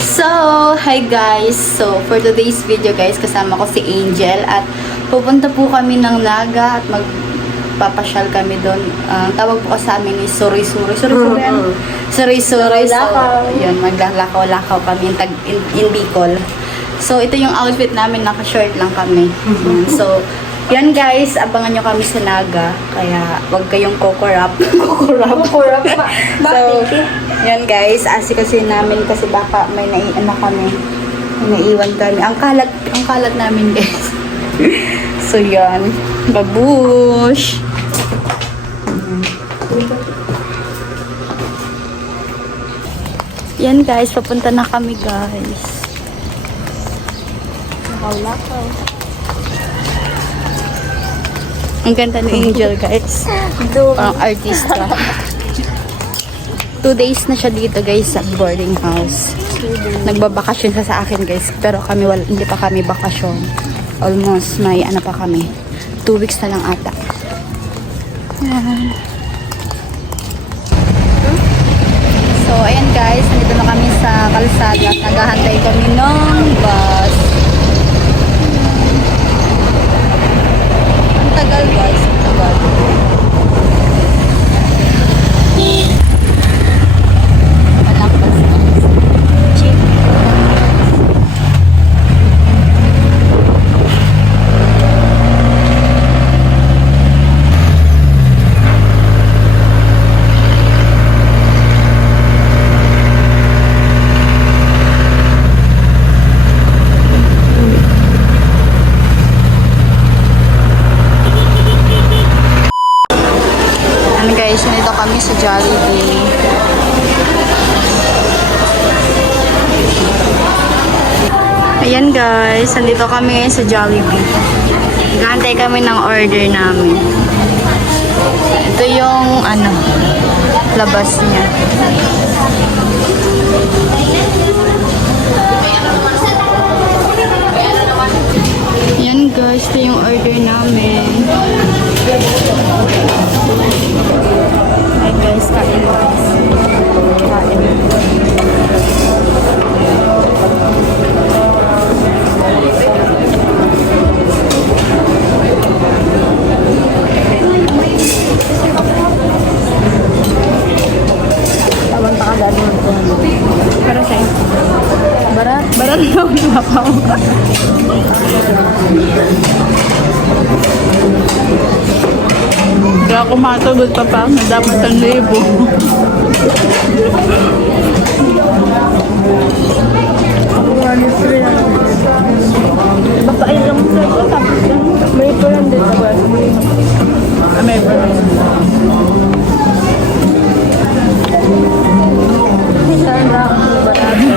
So, hi guys. So, for today's video guys, kasama ko si Angel at pupunta po kami ng Naga at magpapasyal kami doon. Tawag po sa amin is Suri-Suri. Suri-Suri. So, yun, maglalakaw-lakaw kami in Bicol. So, ito yung outfit namin, naka-short lang kami. So, yan guys, abangan nyo kami sa Naga. Kaya, wag kayong kokorap. Kokorap. So, yan guys, asikasin namin kasi baka may kami. May naiwan kami. Ang kalat namin guys. So, yan. Babush! Yan guys, papunta na kami guys. Lakaw-lakaw. Ang ganda ni Angel guys. Parang artista. 2 days na siya dito guys sa boarding house. Nagbabakasyon siya sa akin guys. Pero kami hindi pa kami bakasyon. Almost may pa kami. 2 weeks na lang ata. Yan. So ayan guys, nandito na kami sa kalsada at naghahantay kami ng bus. Ang tagal guys, ang tagal. Walang bus guys. Cheap. Guys, nandito kami sa Jollibee. Ayan guys, nandito kami sa Jollibee. Naghahantay kami ng order namin. Ito yung labas niya. Ayan guys, ito yung order namin. Hi guys, kain guys. Kain. Tawag pa agad mo ito. Para sa'yo. Barat na ako napaw. Kaya ako matulog pa dapat ang libo. Bapain lang sa ito, tapos may ito lang din sa may ito lang. Saan na ako barado?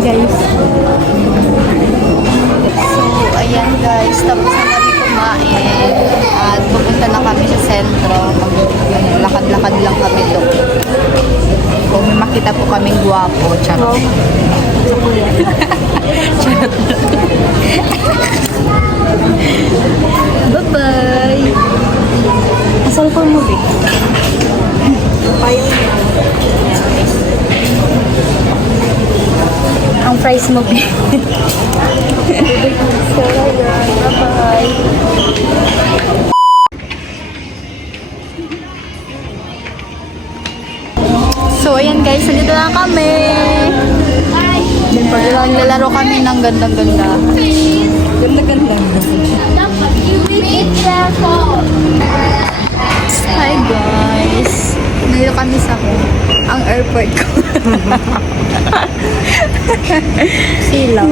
guys. So, ayan guys. Tapos na kami kumain. At pupunta na kami sa sentro. Lakad-lakad lang kami doon. Kung may makita po kaming guwapo. Charot. Charot. Bye-bye. Asal ko mo, babe? Ang price mo, babe. So, ayan. Bye-bye. So, ayan guys. Nandito na kami. Naglalaro kami ng gandang-ganda. Ganda-ganda. Hi guys. Nandito kami sa ang airport ko. Silaw.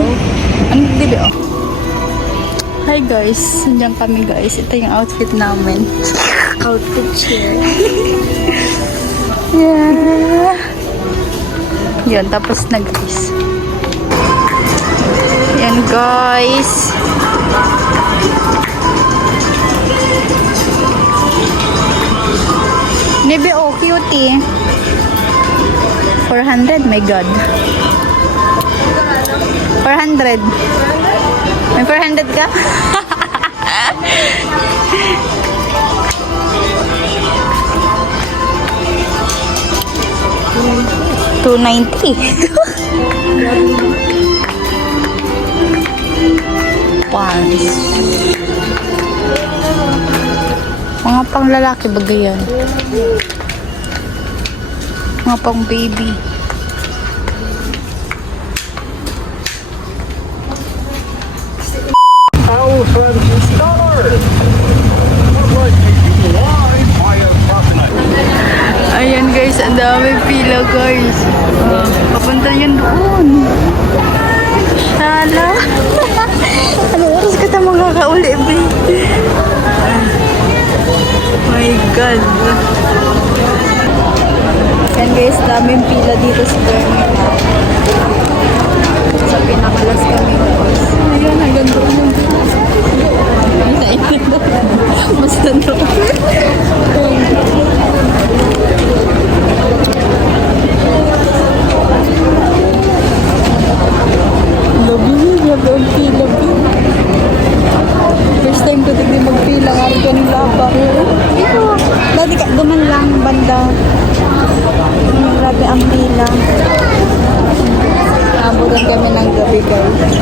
Ano dito? Hi guys. Nandiyan kami guys. Ito yung outfit namin. Outfit cheer. Yeah. Yun. Tapos nag-kiss. Yan guys. Nebe, oh, cutie. 400, my God. 400. May 400 ka? $290. Pants. Mga pang lalaki bagay yan. Mga pang baby. Ayan guys, ang dami pila guys. Papunta yun doon. Shala. Anong oras ka tayo makakauli, babe? My God. Yan guys, daming pila dito sa terminal. Sa pinakalas kami guys. Ayan, hanggang doon yung pila. Nainit na. Basta doon. Grabe ang pila. First time ko din magpila nga rin kanila pa. Ito, dati ka, duman lang, banda. Grabe ang pila. Abutan kami ng gabi guys.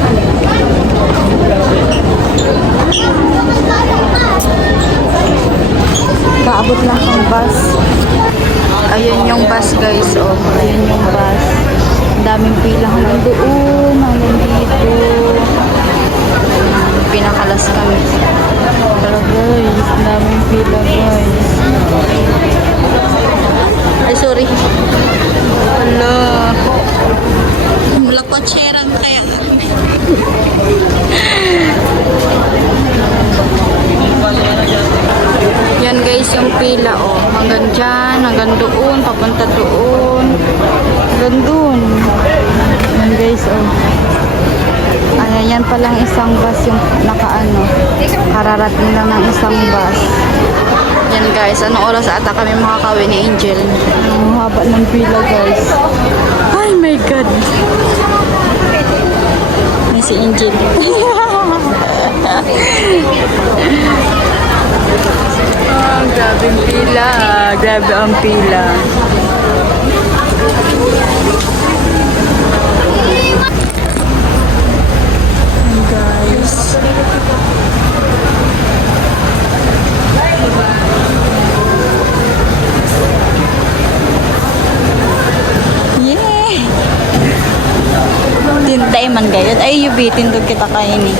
Kaabot lang ang bus. Ayun yung bus guys, oh. Ayun yung bus. Ang daming pila hanggang doon, hanggang dito. Pinakalas kami. Pero guys, ang daming pila guys. Ay, sorry. Hala. Mula kotserang kaya. Yan guys, yung pila oh. Hanggang dyan, hanggang doon, papunta doon. Hanggang doon. Yan guys oh. Ayan, yan palang isang bus yung nakaano. Kararating lang ng isang bus. Yan guys, anong oras ata kami makakawi ni Angel? Ang haba ng pila guys. Ay my God. May si Angel. Oh, grabe ang pila. Grabe ang pila. Hey guys. Yeah. Tintay man gayud. Ay, yubitin doon kita kain eh.